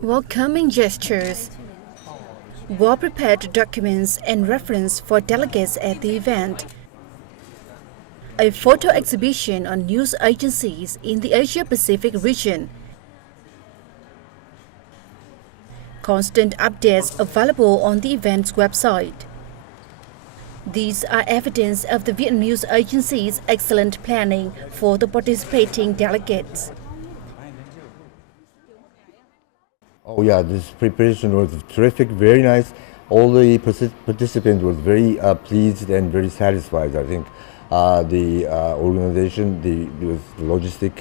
Welcoming gestures, well-prepared documents and reference for delegates at the event, a photo exhibition on news agencies in the Asia-Pacific region, constant updates available on the event's website. These are evidence of the Vietnam News Agency's excellent planning for the participating delegates. Oh yeah, this preparation was terrific, very nice. All the participants were very pleased and very satisfied. I think the organization, the logistic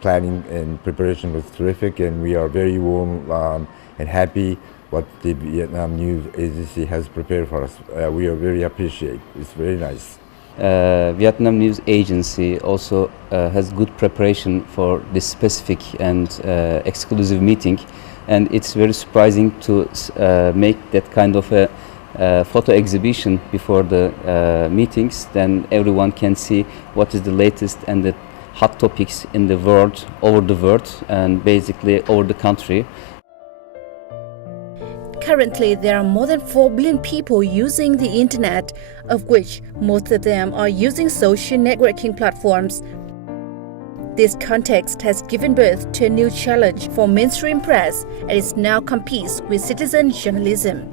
planning and preparation was terrific, and we are very warm and happy what the Vietnam News Agency has prepared for us. We are very appreciative. It's very nice. Vietnam News Agency also has good preparation for this specific and exclusive meeting, and it's very surprising to make that kind of a photo exhibition before the meetings. Then everyone can see what is the latest and the hot topics in the world, over the world, and basically over the country. Currently, there are more than 4 billion people using the internet, of which most of them are using social networking platforms. This context has given birth to a new challenge for mainstream press, and it now competes with citizen journalism.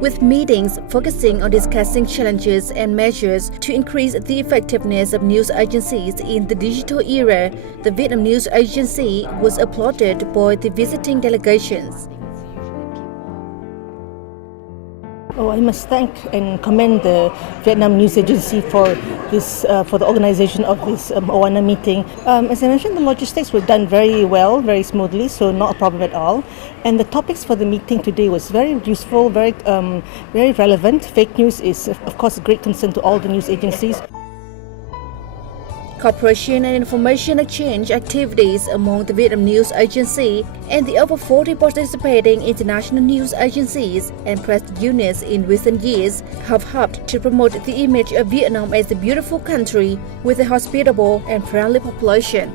With meetings focusing on discussing challenges and measures to increase the effectiveness of news agencies in the digital era, the Vietnam News Agency was applauded by the visiting delegations. Oh, I must thank and commend the Vietnam News Agency for this, for the organization of this OANA meeting. As I mentioned, the logistics were done very well, very smoothly, so not a problem at all. And the topics for the meeting today was very useful, very relevant. Fake news is, of course, a great concern to all the news agencies. Cooperation and information exchange activities among the Vietnam News Agency and the over 40 participating international news agencies and press units in recent years have helped to promote the image of Vietnam as a beautiful country with a hospitable and friendly population.